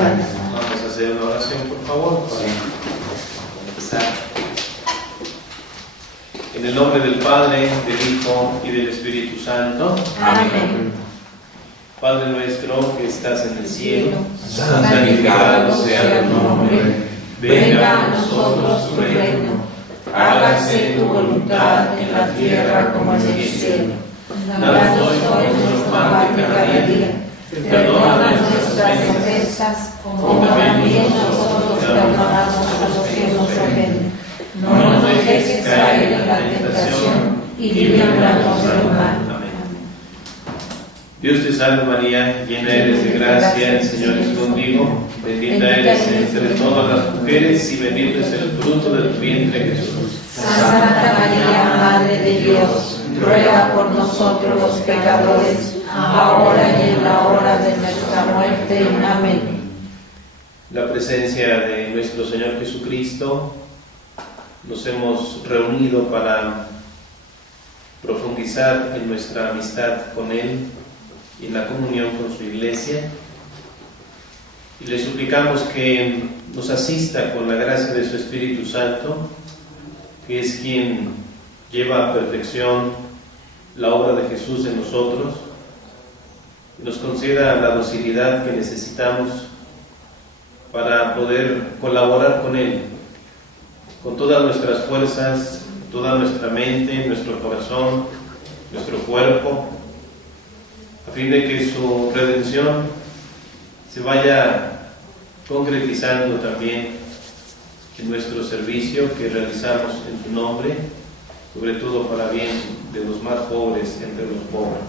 años. Vamos a hacer una oración, por favor, para empezar. En el nombre del Padre, del Hijo y del Espíritu Santo. Amén. Padre nuestro que estás en el cielo, Santificado sea tu nombre. Venga a nosotros tu reino. Hágase tu voluntad en la tierra como en el cielo. Danos hoy nuestro pan de cada día. Perdona nuestras ofensas, como también nosotros perdonamos a los que nos ofenden. No nos dejes caer en la tentación y líbranos del mal. Amén. Dios te salve María, llena eres de gracia, el Señor es contigo. Bendita eres entre todas las mujeres y bendito es el fruto de tu vientre, Jesús. Santa María, Madre de Dios, ruega por nosotros los pecadores, ahora y en la hora de nuestra muerte. Amén. La presencia de nuestro Señor Jesucristo, nos hemos reunido para profundizar en nuestra amistad con Él y en la comunión con su Iglesia. Y le suplicamos que nos asista con la gracia de su Espíritu Santo, que es quien lleva a perfección la obra de Jesús en nosotros, y nos conceda la docilidad que necesitamos para poder colaborar con Él, con todas nuestras fuerzas, toda nuestra mente, nuestro corazón, nuestro cuerpo, a fin de que su redención se vaya concretizando también en nuestro servicio que realizamos en su nombre, sobre todo para bien de los más pobres entre los pobres.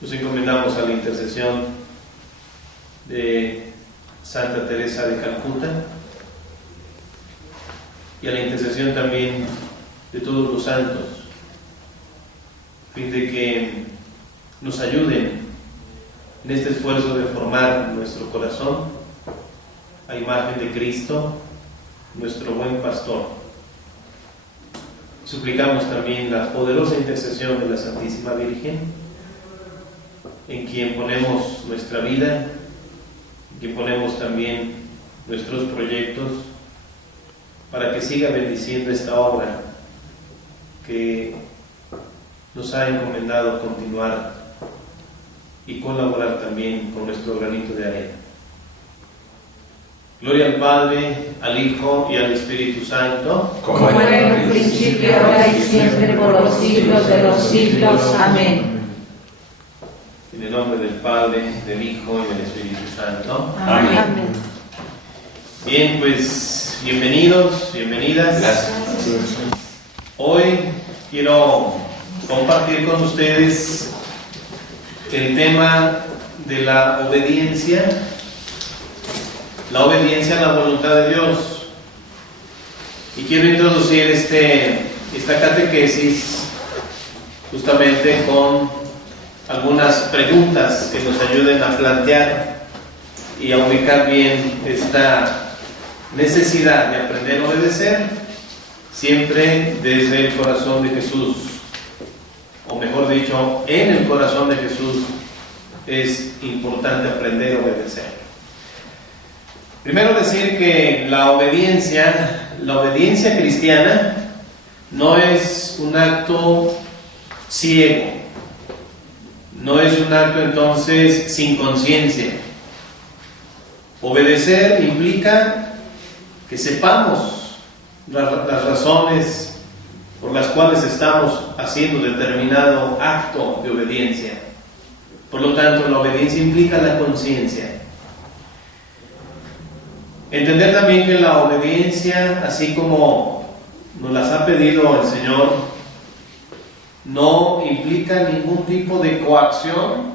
Nos encomendamos a la intercesión de Santa Teresa de Calcuta y a la intercesión también de todos los santos, a fin de que nos ayuden en este esfuerzo de formar nuestro corazón a imagen de Cristo, nuestro buen pastor. Suplicamos también la poderosa intercesión de la Santísima Virgen, en quien ponemos nuestra vida, en quien ponemos también nuestros proyectos, para que siga bendiciendo esta obra que nos ha encomendado continuar y colaborar también con nuestro granito de arena. Gloria al Padre, al Hijo y al Espíritu Santo, como era en el principio, ahora y siempre, por los siglos de los siglos. Amén. En el nombre del Padre, del Hijo y del Espíritu Santo. Amén. Bien, pues bienvenidos, bienvenidas. Gracias. Hoy quiero compartir con ustedes el tema de la obediencia a la voluntad de Dios. Y quiero introducir esta catequesis justamente con algunas preguntas que nos ayuden a plantear y a ubicar bien esta necesidad de aprender a obedecer, siempre desde el corazón de Jesús, o mejor dicho, en el corazón de Jesús es importante aprender a obedecer. Primero decir que la obediencia cristiana no es un acto ciego, no es un acto entonces sin conciencia. Obedecer implica que sepamos las razones por las cuales estamos haciendo determinado acto de obediencia. Por lo tanto, la obediencia implica la conciencia. Entender también que la obediencia, así como nos las ha pedido el Señor, no implica ningún tipo de coacción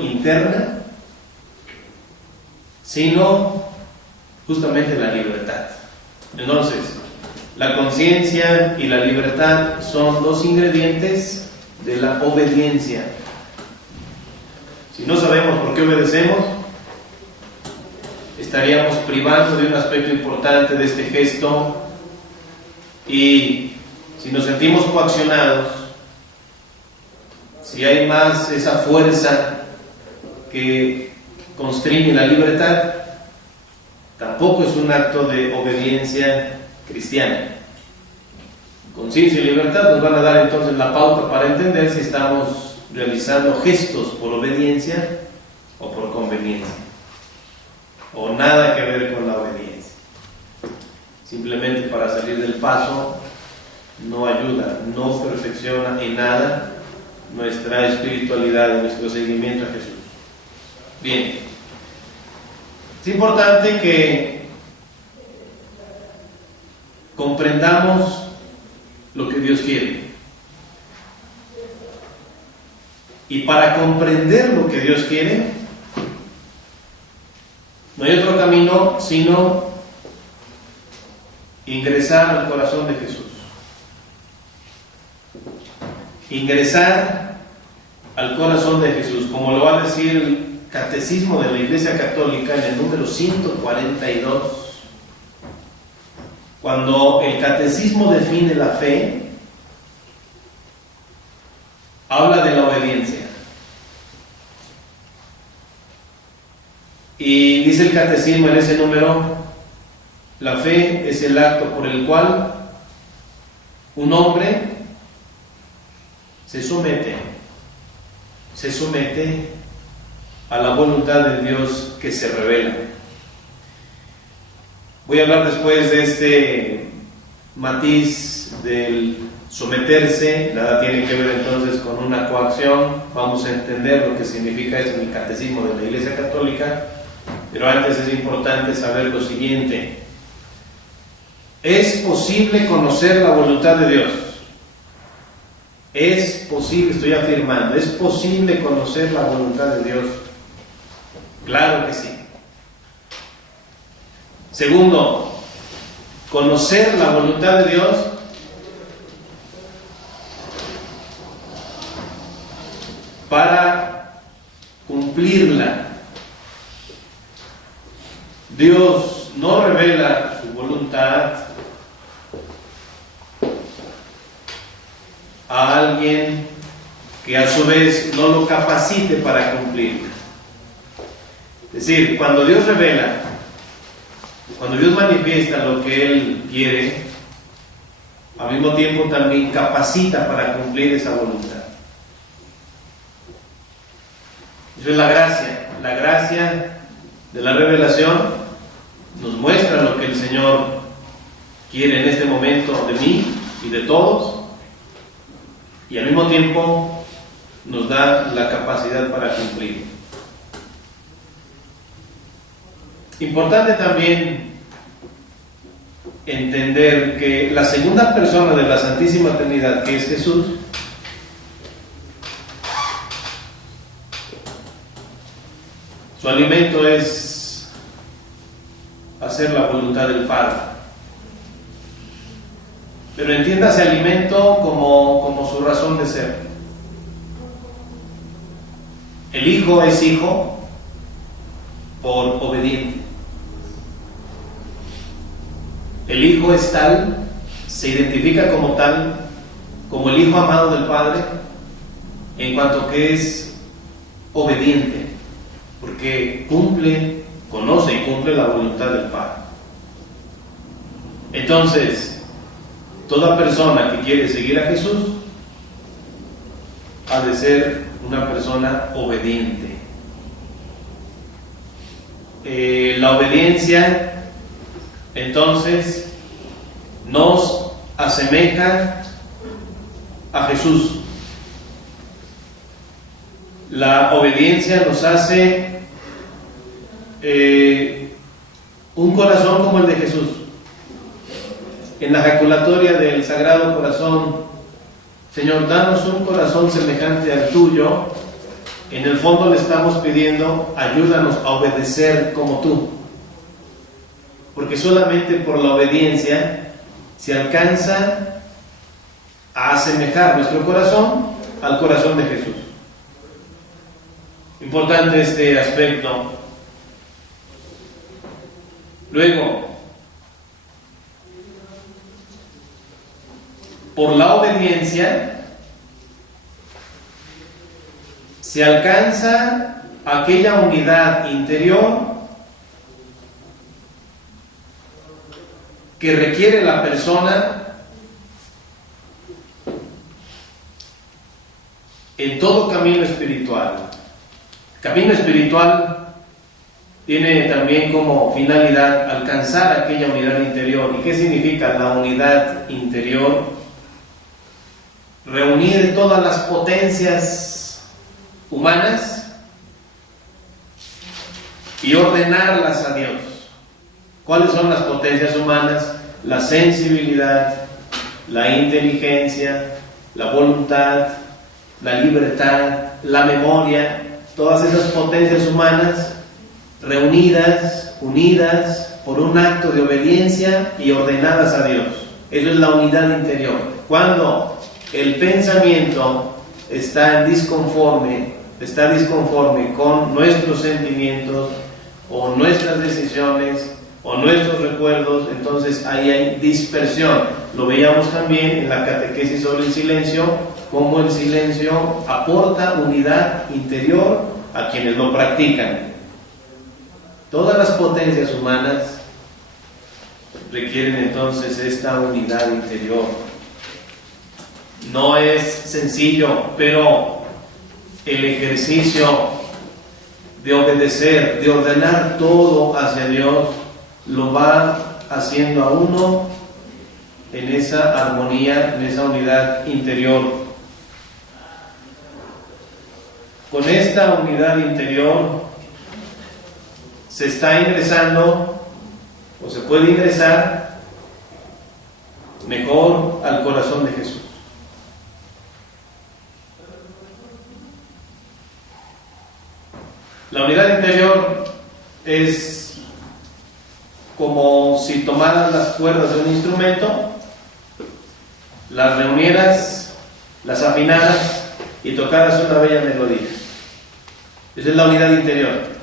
interna, sino justamente la libertad. Entonces, la conciencia y la libertad son dos ingredientes de la obediencia. Si no sabemos por qué obedecemos, estaríamos privando de un aspecto importante de este gesto, y si nos sentimos coaccionados, si hay más esa fuerza que constriñe la libertad, tampoco es un acto de obediencia cristiana. Conciencia y libertad nos van a dar entonces la pauta para entender si estamos realizando gestos por obediencia o por conveniencia, o nada que ver con la obediencia. Simplemente para salir del paso no ayuda, no perfecciona en nada nuestra espiritualidad y nuestro seguimiento a Jesús. Bien, es importante que comprendamos lo que Dios quiere. Y para comprender lo que Dios quiere, no hay otro camino sino ingresar al corazón de Jesús. Ingresar al corazón de Jesús, como lo va a decir el Catecismo de la Iglesia Católica en el número 142. Cuando el Catecismo define la fe, habla de la obediencia. Y dice el Catecismo en ese número: la fe es el acto por el cual un hombre se somete a la voluntad de Dios que se revela. Voy a hablar después de este matiz del someterse. Nada tiene que ver entonces con una coacción. Vamos a entender lo que significa esto en el Catecismo de la Iglesia Católica, pero antes es importante saber lo siguiente: es posible conocer la voluntad de Dios. Es posible, estoy afirmando, es posible conocer la voluntad de Dios. Claro que sí. Segundo, conocer la voluntad de Dios para cumplirla. Dios no revela su voluntad a alguien que a su vez no lo capacite para cumplirla. Es decir, cuando Dios revela, cuando Dios manifiesta lo que Él quiere, al mismo tiempo también capacita para cumplir esa voluntad. Eso es la gracia. La gracia de la revelación nos muestra lo que el Señor quiere en este momento de mí y de todos, y al mismo tiempo nos da la capacidad para cumplir. Importante también entender que la segunda persona de la Santísima Trinidad, que es Jesús, su alimento es hacer la voluntad del Padre. Pero entiéndase alimento como su razón de ser. El Hijo es Hijo por obediente. El Hijo es tal, se identifica como tal, como el Hijo amado del Padre, en cuanto que es obediente, porque cumple, conoce y cumple la voluntad del Padre. Entonces, toda persona que quiere seguir a Jesús ha de ser una persona obediente. La obediencia entonces nos asemeja a Jesús. La obediencia nos hace un corazón como el de Jesús. En la jaculatoria del Sagrado Corazón: Señor, danos un corazón semejante al tuyo. En el fondo le estamos pidiendo: ayúdanos a obedecer como tú, porque solamente por la obediencia se alcanza a asemejar nuestro corazón al corazón de Jesús. Importante este aspecto. Luego, por la obediencia se alcanza aquella unidad interior que requiere la persona en todo camino espiritual. Camino espiritual tiene también como finalidad alcanzar aquella unidad interior. ¿Y qué significa la unidad interior? Reunir todas las potencias humanas y ordenarlas a Dios. ¿Cuáles son las potencias humanas? La sensibilidad, la inteligencia, la voluntad, la libertad, la memoria, todas esas potencias humanas reunidas, unidas por un acto de obediencia y ordenadas a Dios. Eso es la unidad interior. Cuando el pensamiento está disconforme con nuestros sentimientos o nuestras decisiones o nuestros recuerdos, entonces ahí hay dispersión. Lo veíamos también en la catequesis sobre el silencio, cómo el silencio aporta unidad interior a quienes lo practican. Todas las potencias humanas requieren entonces esta unidad interior. No es sencillo, pero el ejercicio de obedecer, de ordenar todo hacia Dios, lo va haciendo a uno en esa armonía, en esa unidad interior. Con esta unidad interior se está ingresando, o se puede ingresar mejor al corazón de Jesús. La unidad interior es como si tomaras las cuerdas de un instrumento, las reunieras, las afinaras y tocaras una bella melodía. Esa es la unidad interior.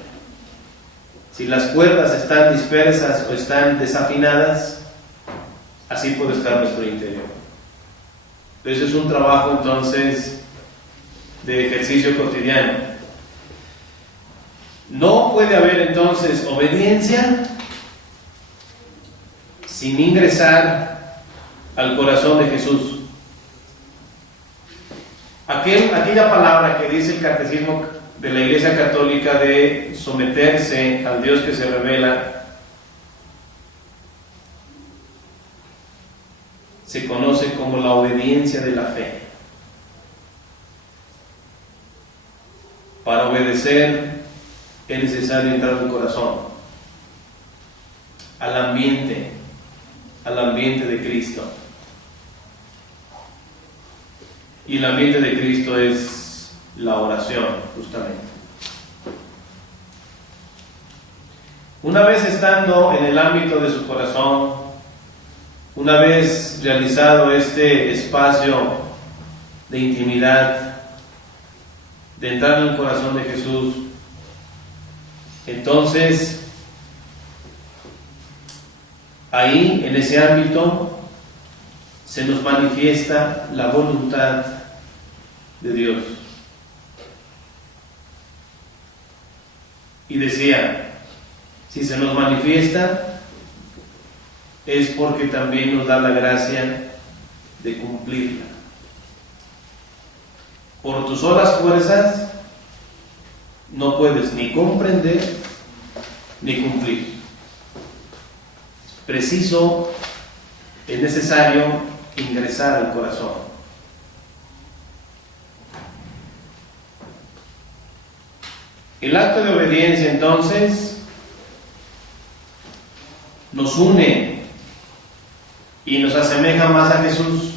Si las cuerdas están dispersas o están desafinadas, así puede estar nuestro interior. Ese es un trabajo entonces de ejercicio cotidiano. No puede haber entonces obediencia sin ingresar al corazón de Jesús. Aquella palabra que dice el catecismo de la Iglesia Católica de someterse al Dios que se revela, se conoce como la obediencia de la fe. Para obedecer es necesario entrar al corazón, al ambiente de Cristo. Y el ambiente de Cristo es la oración, justamente. Una vez estando en el ámbito de su corazón, una vez realizado este espacio de intimidad, de entrar en el corazón de Jesús, entonces ahí, en ese ámbito, se nos manifiesta la voluntad de Dios. Y decía, si se nos manifiesta, es porque también nos da la gracia de cumplirla. Por tus solas fuerzas no puedes ni comprender ni cumplir. Preciso, es necesario ingresar al corazón. El acto de obediencia entonces nos une y nos asemeja más a Jesús.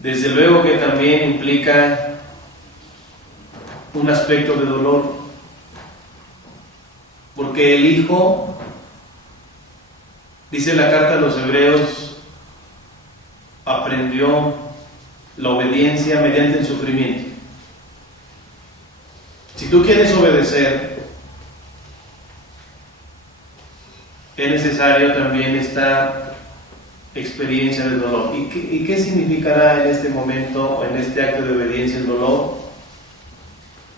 Desde luego que también implica un aspecto de dolor, porque el Hijo, dice la carta a los Hebreos, aprendió la obediencia mediante el sufrimiento. Si tú quieres obedecer, es necesario también estar experiencia del dolor. ¿Y qué significará en este momento, en este acto de obediencia, el dolor?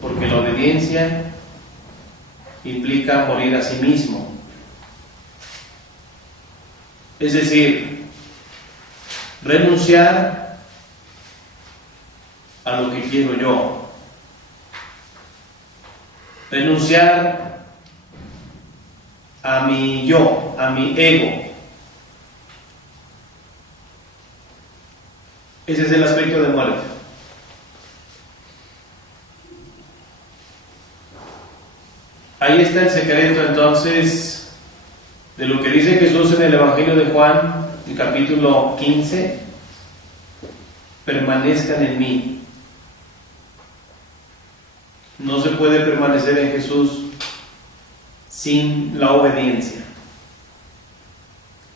Porque la obediencia implica morir a sí mismo. Es decir, renunciar a lo que quiero yo. Renunciar a mi yo, a mi ego. Ese es el aspecto de muerte. Ahí está el secreto entonces de lo que dice Jesús en el Evangelio de Juan, el capítulo 15: permanezcan en mí. No se puede permanecer en Jesús sin la obediencia.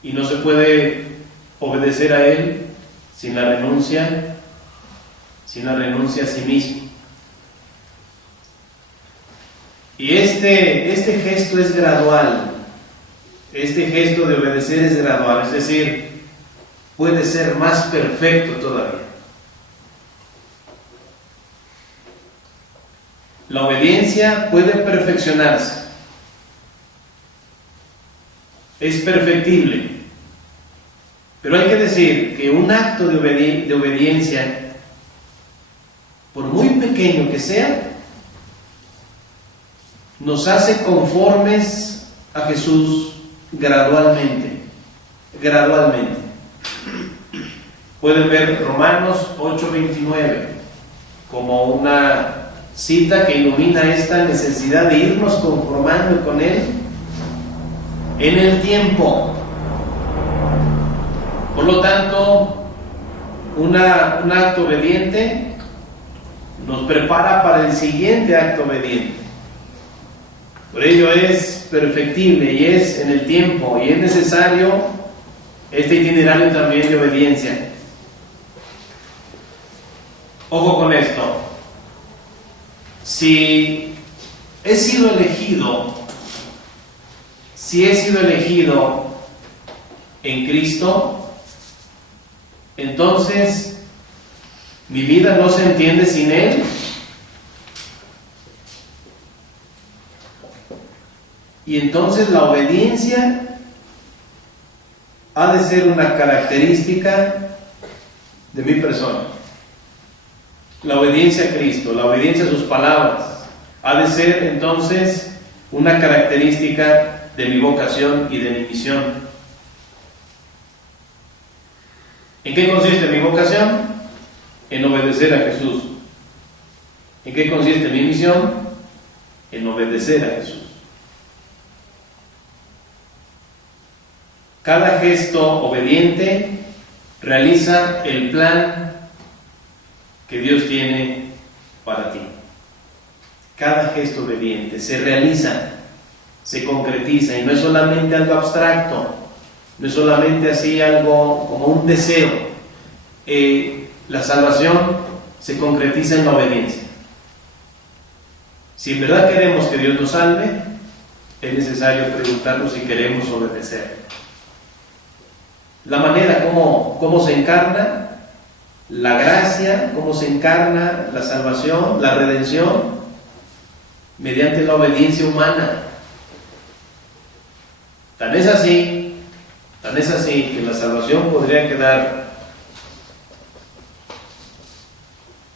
Y no se puede obedecer a Él sin la renuncia a sí mismo. Y este gesto es gradual. Este gesto de obedecer es gradual, es decir, puede ser más perfecto todavía. La obediencia puede perfeccionarse. Es perfectible. Pero hay que decir que un acto de obediencia, por muy pequeño que sea, nos hace conformes a Jesús gradualmente. Gradualmente. Pueden ver Romanos 8:29 como una cita que ilumina esta necesidad de irnos conformando con Él en el tiempo. Por lo tanto, un acto obediente nos prepara para el siguiente acto obediente. Por ello es perfectible y es en el tiempo, y es necesario este itinerario también de obediencia. Ojo con esto. Si he sido elegido en Cristo, entonces mi vida no se entiende sin Él. Y entonces la obediencia ha de ser una característica de mi persona. La obediencia a Cristo, la obediencia a sus palabras, ha de ser entonces una característica de mi vocación y de mi misión. ¿En qué consiste mi vocación? En obedecer a Jesús. ¿En qué consiste mi misión? En obedecer a Jesús. Cada gesto obediente realiza el plan que Dios tiene para ti. Cada gesto obediente se realiza, se concretiza, y no es solamente algo abstracto, no es solamente así algo como un deseo. La salvación se concretiza en la obediencia. Si en verdad queremos que Dios nos salve, es necesario preguntarnos si queremos obedecer. La manera como se encarna la gracia, cómo se encarna la salvación, la redención, mediante la obediencia humana. Tan es así que la salvación podría quedar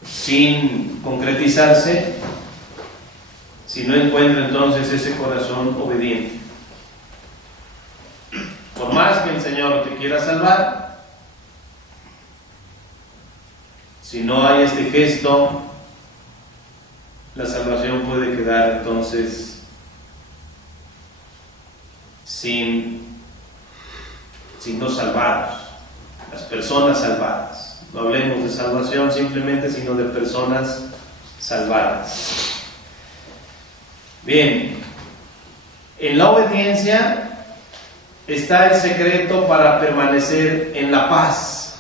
sin concretizarse si no encuentra entonces ese corazón obediente. Por más que el Señor te quiera salvar, si no hay este gesto, la salvación puede quedar entonces sin los salvados, las personas salvadas. No hablemos de salvación simplemente, sino de personas salvadas. Bien, en la obediencia está el secreto para permanecer en la paz,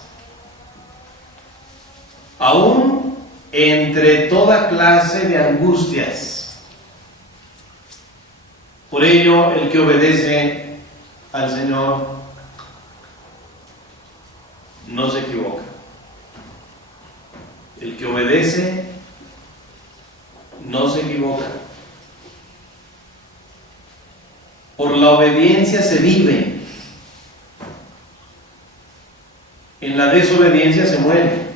aún entre toda clase de angustias. Por ello, el que obedece al Señor no se equivoca. El que obedece no se equivoca. Por la obediencia se vive. En la desobediencia se muere.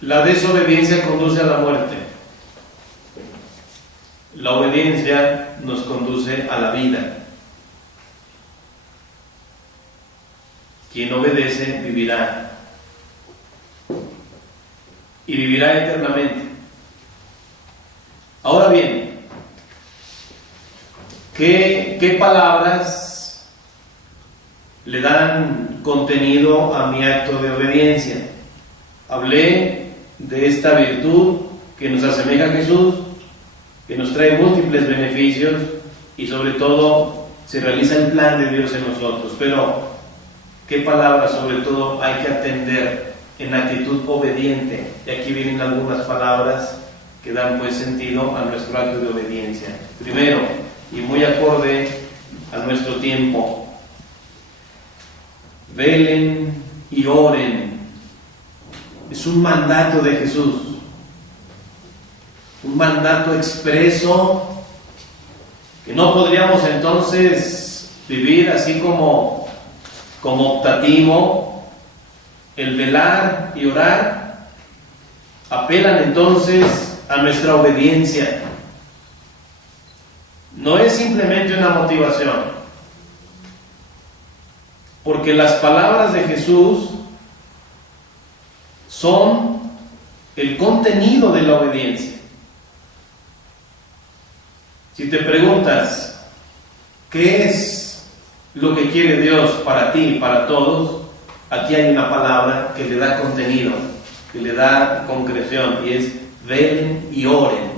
La desobediencia conduce a la muerte. La obediencia nos conduce a la vida. Quien obedece vivirá. Y vivirá eternamente. Ahora bien, ¿qué palabras le dan contenido a mi acto de obediencia? Hablé de esta virtud que nos asemeja a Jesús, que nos trae múltiples beneficios y sobre todo se realiza el plan de Dios en nosotros. Pero, ¿qué palabras sobre todo hay que atender en actitud obediente? Y aquí vienen algunas palabras que dan pues sentido a nuestro acto de obediencia. Primero, y muy acorde a nuestro tiempo, velen y oren. Es un mandato de Jesús, un mandato expreso que no podríamos entonces vivir así como optativo. El velar y orar apelan entonces a nuestra obediencia. No es simplemente una motivación, porque las palabras de Jesús son el contenido de la obediencia. Si te preguntas ¿qué es lo que quiere Dios para ti y para todos? Aquí hay una palabra que le da contenido, que le da concreción, y es velen y oren.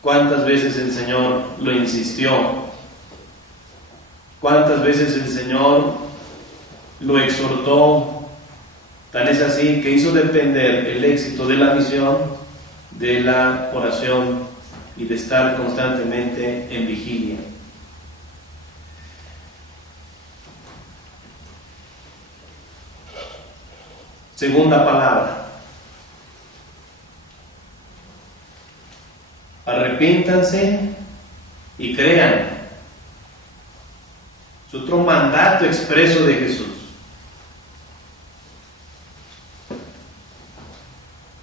¿Cuántas veces el Señor lo insistió? ¿Cuántas veces el Señor lo exhortó? Tan es así que hizo depender el éxito de la misión de la oración y de estar constantemente en vigilia. Segunda palabra. Arrepiéntanse y crean. Es otro mandato expreso de Jesús.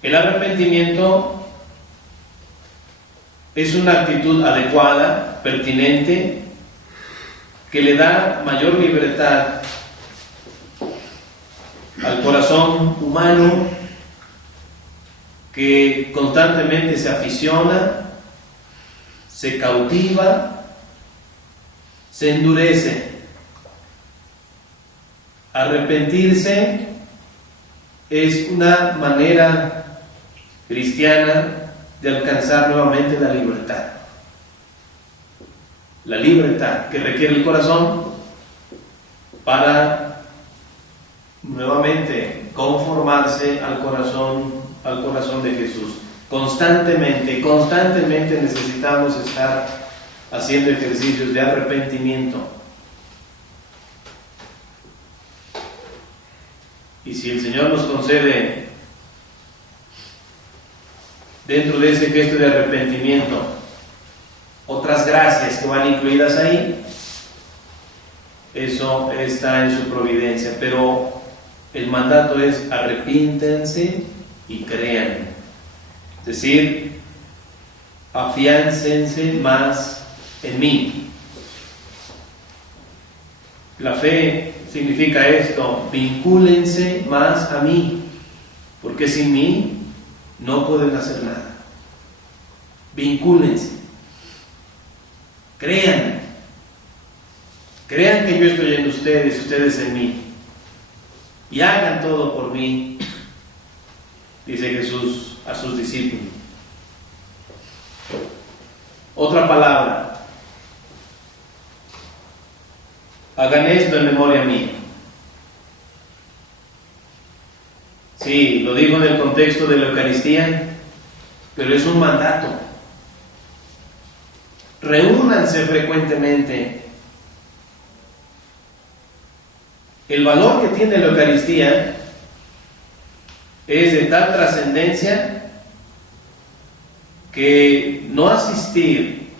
El arrepentimiento es una actitud adecuada, pertinente, que le da mayor libertad al corazón humano, que constantemente se aficiona, se cautiva, se endurece. Arrepentirse es una manera cristiana de alcanzar nuevamente la libertad. La libertad que requiere el corazón para nuevamente conformarse al corazón de Jesús. Constantemente necesitamos estar haciendo ejercicios de arrepentimiento. Y si el Señor nos concede dentro de ese gesto de arrepentimiento otras gracias que van incluidas ahí, eso está en su providencia, pero el mandato es arrepiéntense y crean. Es decir, afiáncense más en mí. La fe significa esto: vincúlense más a mí, porque sin mí no pueden hacer nada. Vincúlense. Crean que yo estoy en ustedes, ustedes en mí, y hagan todo por mí, dice Jesús a sus discípulos. Otra palabra: hagan esto en memoria mía. Sí, lo digo en el contexto de la Eucaristía, pero es un mandato. reúnanse frecuentemente. El valor que tiene la Eucaristía es de tal trascendencia que no asistir,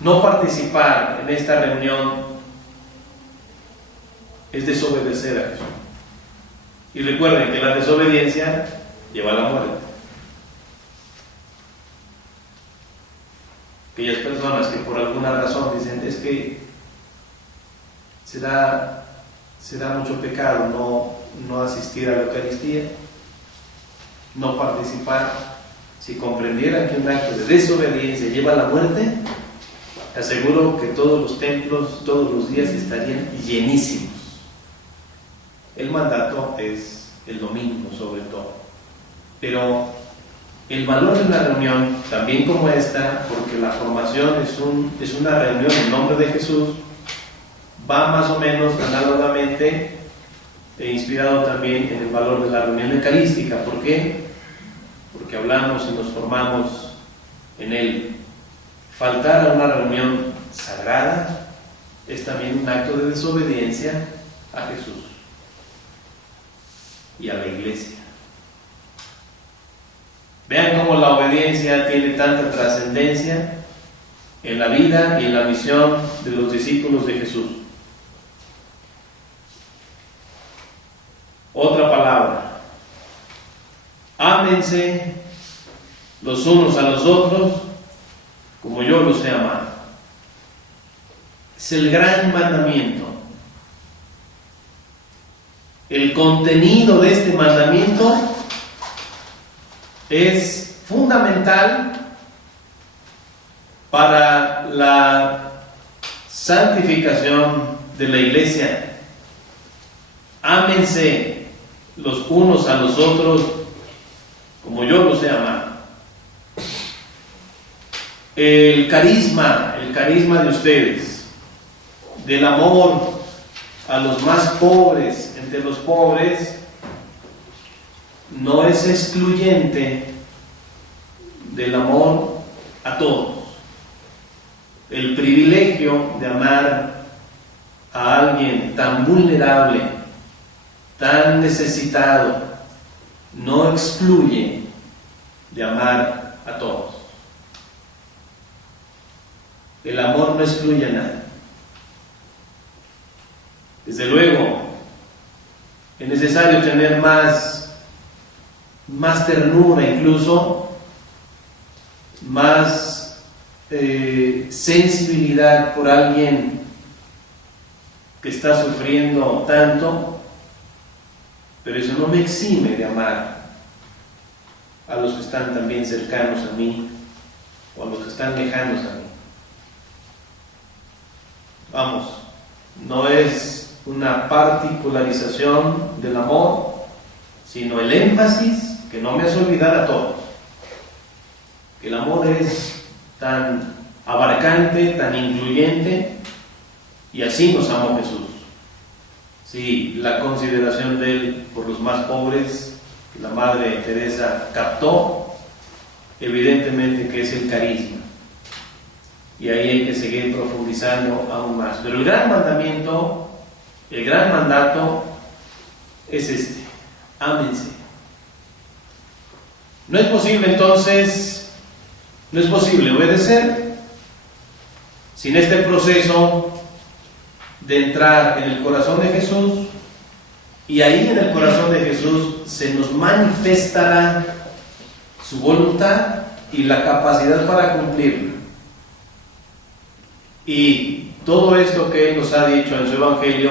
no participar en esta reunión es desobedecer a Jesús. Y recuerden que la desobediencia lleva a la muerte. Aquellas personas que por alguna razón dicen, es que será mucho pecado no asistir a la Eucaristía, no participar. Si comprendieran que un acto de desobediencia lleva a la muerte, aseguro que todos los templos, todos los días estarían llenísimos. El mandato es el domingo sobre todo. Pero el valor de una reunión, también como esta, porque la formación es una reunión en nombre de Jesús, va más o menos análogamente inspirado también en el valor de la reunión eucarística. ¿Por qué? Porque hablamos y nos formamos en él. Faltar a una reunión sagrada es también un acto de desobediencia a Jesús y a la Iglesia. Vean cómo la obediencia tiene tanta trascendencia en la vida y en la misión de los discípulos de Jesús. Otra palabra: ámense los unos a los otros como yo los he amado. Es el gran mandamiento. El contenido de este mandamiento es fundamental para la santificación de la Iglesia. Ámense los unos a los otros como yo los he amado. El carisma de ustedes, del amor a los más pobres entre los pobres, no es excluyente del amor a todos. El privilegio de amar a alguien tan vulnerable, tan necesitado, no excluye de amar a todos. El amor no excluye a nadie. Desde luego, es necesario tener más ternura, incluso más sensibilidad por alguien que está sufriendo tanto, pero eso no me exime de amar a los que están también cercanos a mí o a los que están lejanos a mí. Vamos, no es una particularización del amor, sino el énfasis que no me hace olvidar a todos. El amor es tan abarcante, tan incluyente, y así nos amó Jesús. Sí, la consideración de Él por los más pobres, que la Madre Teresa captó, evidentemente que es el carisma. Y ahí hay que seguir profundizando aún más. Pero el gran mandamiento, el gran mandato es este: ámense. No es posible entonces, no es posible obedecer sin este proceso de entrar en el corazón de Jesús, y ahí en el corazón de Jesús se nos manifestará su voluntad y la capacidad para cumplirla. Y todo esto que Él nos ha dicho en su Evangelio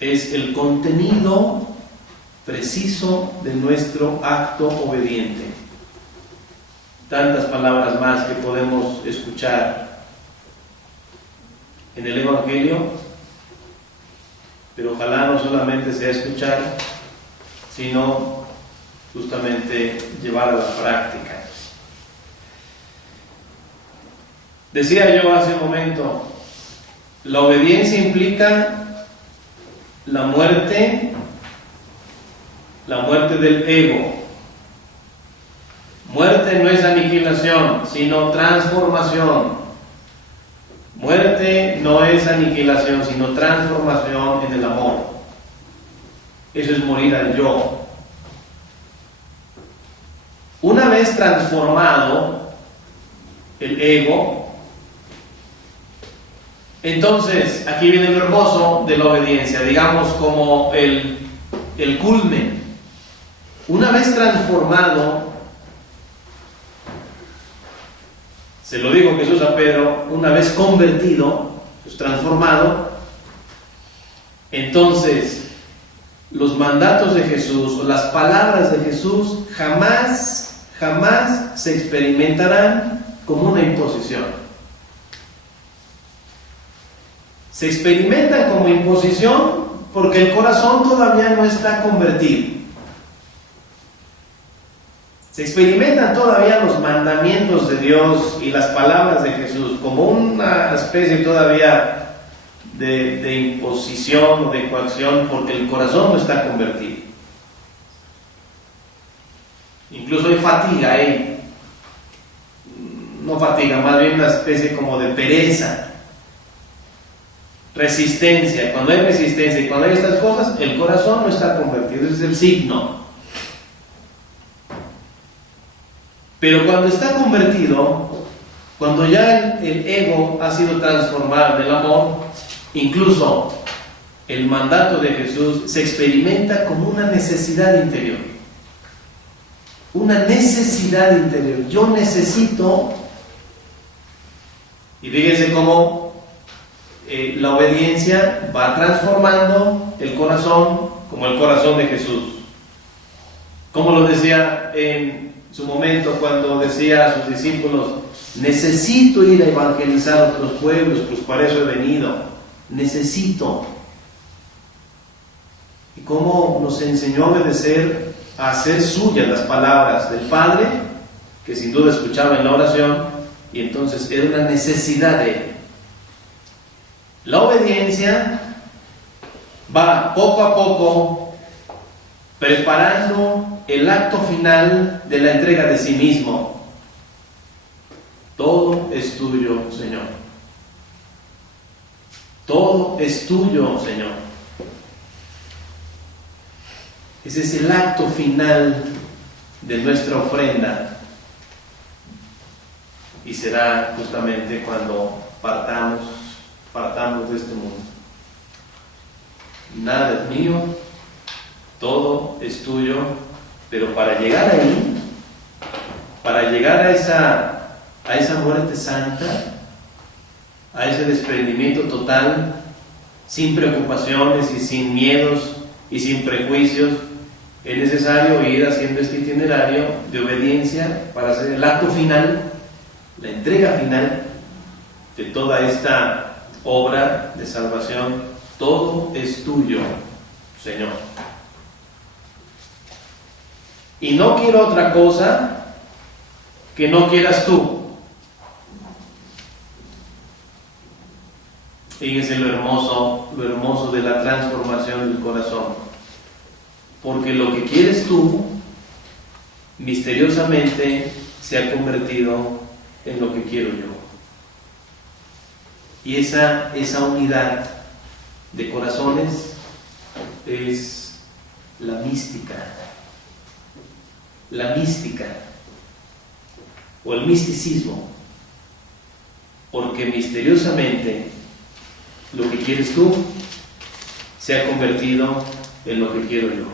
es el contenido preciso de nuestro acto obediente. Tantas palabras más que podemos escuchar en el Evangelio, pero ojalá no solamente sea escuchar, sino justamente llevar a la práctica. Decía yo hace un momento, la obediencia implica la muerte del ego, Muerte no es aniquilación, sino transformación. Muerte no es aniquilación, sino transformación en el amor. Eso es morir al yo. Una vez transformado el ego, entonces aquí viene lo hermoso de la obediencia, digamos como el culmen. Una vez transformado, se lo dijo Jesús a Pedro, una vez convertido, pues transformado, entonces los mandatos de Jesús o las palabras de Jesús jamás se experimentarán como una imposición. Se experimentan como imposición porque el corazón todavía no está convertido. Se experimentan todavía los mandamientos de Dios y las palabras de Jesús como una especie todavía de imposición o de coacción porque el corazón no está convertido. Incluso hay fatiga, no fatiga, más bien una especie como de pereza, resistencia. Cuando hay resistencia y cuando hay estas cosas, el corazón no está convertido, ese es el signo. Pero cuando está convertido, cuando ya el ego ha sido transformado en el amor, incluso el mandato de Jesús se experimenta como una necesidad interior. Una necesidad interior. Yo necesito, y fíjense cómo la obediencia va transformando el corazón como el corazón de Jesús. Como lo decía en su momento cuando decía a sus discípulos: necesito ir a evangelizar a otros pueblos, pues para eso he venido, necesito. Y cómo nos enseñó a obedecer, a hacer suyas las palabras del Padre, que sin duda escuchaba en la oración, y entonces era una necesidad de él. La obediencia va poco a poco preparando el acto final de la entrega de sí mismo. Todo es tuyo, Señor. Todo es tuyo, Señor. Ese es el acto final de nuestra ofrenda. Y será justamente cuando partamos de este mundo. Nada es mío, todo es tuyo, pero para llegar ahí, para llegar a esa muerte santa, a ese desprendimiento total, sin preocupaciones y sin miedos y sin prejuicios, es necesario ir haciendo este itinerario de obediencia para hacer el acto final, la entrega final de toda esta obra de salvación. Todo es tuyo, Señor. Y no quiero otra cosa que no quieras tú. Fíjense lo hermoso de la transformación del corazón. Porque lo que quieres tú, misteriosamente, se ha convertido en lo que quiero yo. Y esa unidad de corazones es la mística. La mística o el misticismo. Porque misteriosamente lo que quieres tú se ha convertido en lo que quiero yo.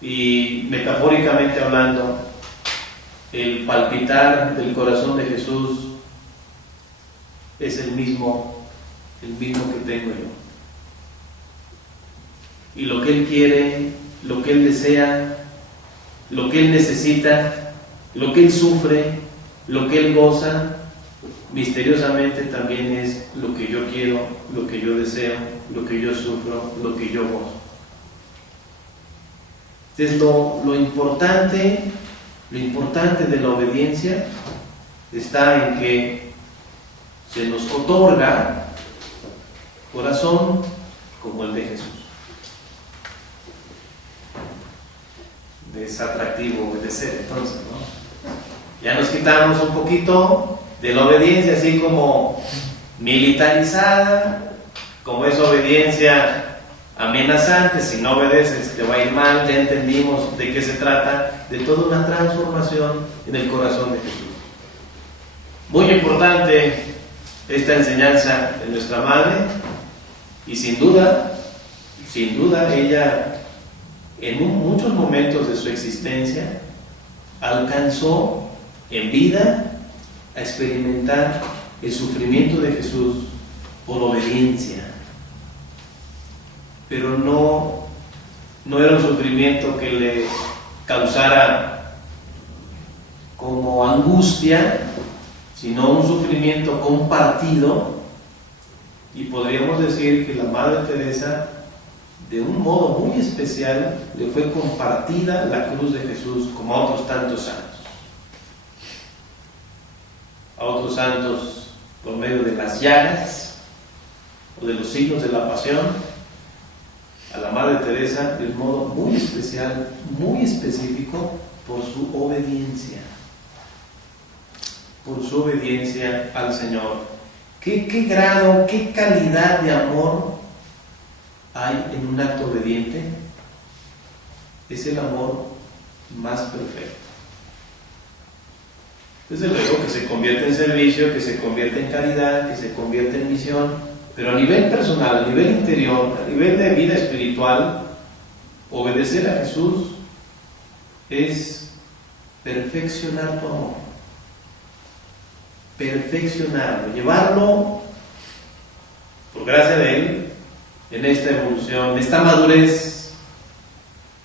Y metafóricamente hablando, el palpitar del corazón de Jesús es el mismo que tengo yo. Y lo que Él quiere, lo que Él desea, lo que Él necesita, lo que Él sufre, lo que Él goza, misteriosamente también es lo que yo quiero, lo que yo deseo, lo que yo sufro, lo que yo gozo. Entonces lo importante de la obediencia está en que se nos otorga corazón como el de Jesús. es atractivo obedecer, entonces, ¿no? Ya nos quitamos un poquito de la obediencia así como militarizada, como es obediencia amenazante, si no obedeces te va a ir mal. Ya entendimos de qué se trata, de toda una transformación en el corazón de Jesús. Muy importante esta enseñanza de nuestra madre, y sin duda ella en muchos momentos de su existencia alcanzó en vida a experimentar el sufrimiento de Jesús por obediencia, pero no era un sufrimiento que le causara como angustia, sino un sufrimiento compartido. Y podríamos decir que la Madre Teresa, de un modo muy especial, le fue compartida la cruz de Jesús como a otros tantos santos. A otros santos por medio de las llagas o de los signos de la pasión. A la Madre Teresa de un modo muy especial, muy específico, por su obediencia. Por su obediencia al Señor. ¿Qué grado, qué calidad de amor hay en un acto obediente? Es el amor más perfecto. Desde luego que se convierte en servicio, que se convierte en caridad, que se convierte en misión, pero a nivel personal, a nivel interior, a nivel de vida espiritual, obedecer a Jesús es perfeccionar tu amor. Perfeccionarlo, llevarlo, por gracia de Él, en esta evolución, en esta madurez.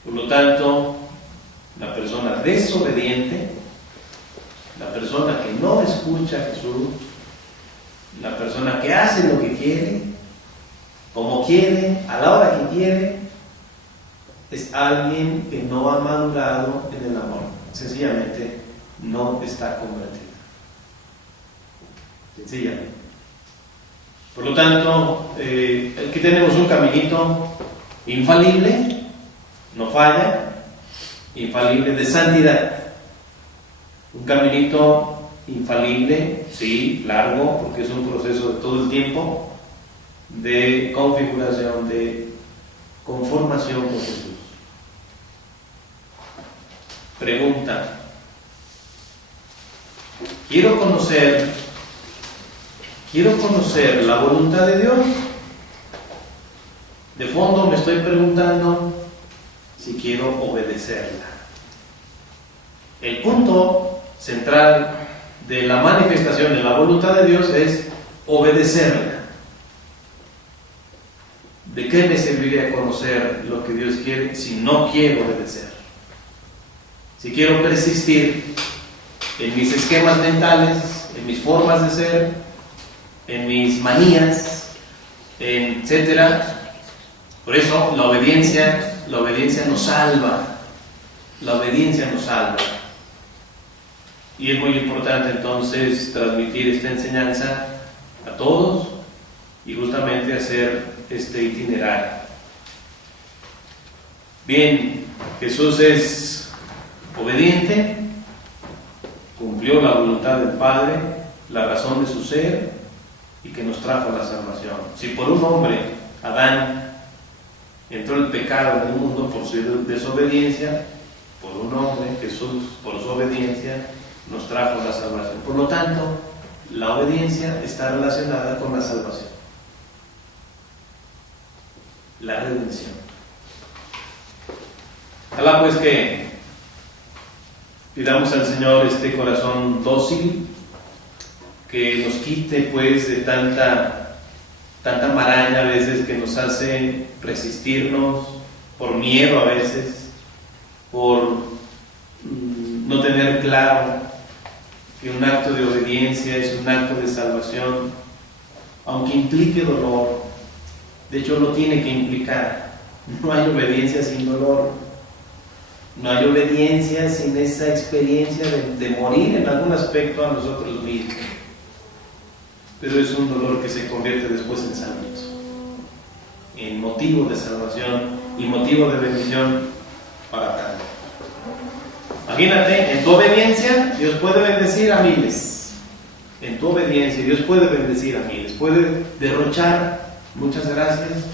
Por lo tanto, la persona desobediente, la persona que no escucha a Jesús, la persona que hace lo que quiere, como quiere, a la hora que quiere, es alguien que no ha madurado en el amor. Sencillamente no está convertido. Sencillamente. Por lo tanto, aquí tenemos un caminito infalible, no falla, infalible de santidad. Un caminito infalible, sí, largo, porque es un proceso de todo el tiempo, de configuración, de conformación con Jesús. Pregunta: quiero conocer la voluntad de Dios. De fondo me estoy preguntando si quiero obedecerla. El punto central de la manifestación de la voluntad de Dios es obedecerla. ¿De qué me serviría conocer lo que Dios quiere si no quiero obedecer? Si quiero persistir en mis esquemas mentales, en mis formas de ser, en mis manías, etcétera. Por eso la obediencia nos salva. La obediencia nos salva. Y es muy importante entonces transmitir esta enseñanza a todos y justamente hacer este itinerario. Bien, Jesús es obediente, cumplió la voluntad del Padre, la razón de su ser, y que nos trajo la salvación. Si por un hombre, Adán, entró el pecado en el mundo por su desobediencia, por un hombre, Jesús, por su obediencia, nos trajo la salvación. Por lo tanto, la obediencia está relacionada con la salvación, la redención. Ojalá pues que pidamos al Señor este corazón dócil, que nos quite pues de tanta maraña a veces que nos hace resistirnos, por miedo a veces, por no tener claro que un acto de obediencia es un acto de salvación, aunque implique dolor. De hecho lo tiene que implicar. No hay obediencia sin dolor, no hay obediencia sin esa experiencia de morir en algún aspecto a nosotros mismos. Pero es un dolor que se convierte después en salvación, en motivo de salvación y motivo de bendición para tanto. Imagínate, en tu obediencia Dios puede bendecir a miles. En tu obediencia Dios puede bendecir a miles. Puede derrochar muchas gracias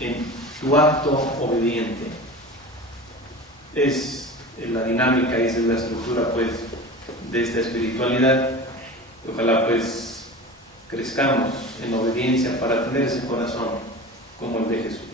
en tu acto obediente. Es la dinámica y esa es la estructura pues de esta espiritualidad. Ojalá pues crezcamos en obediencia para tener ese corazón como el de Jesús.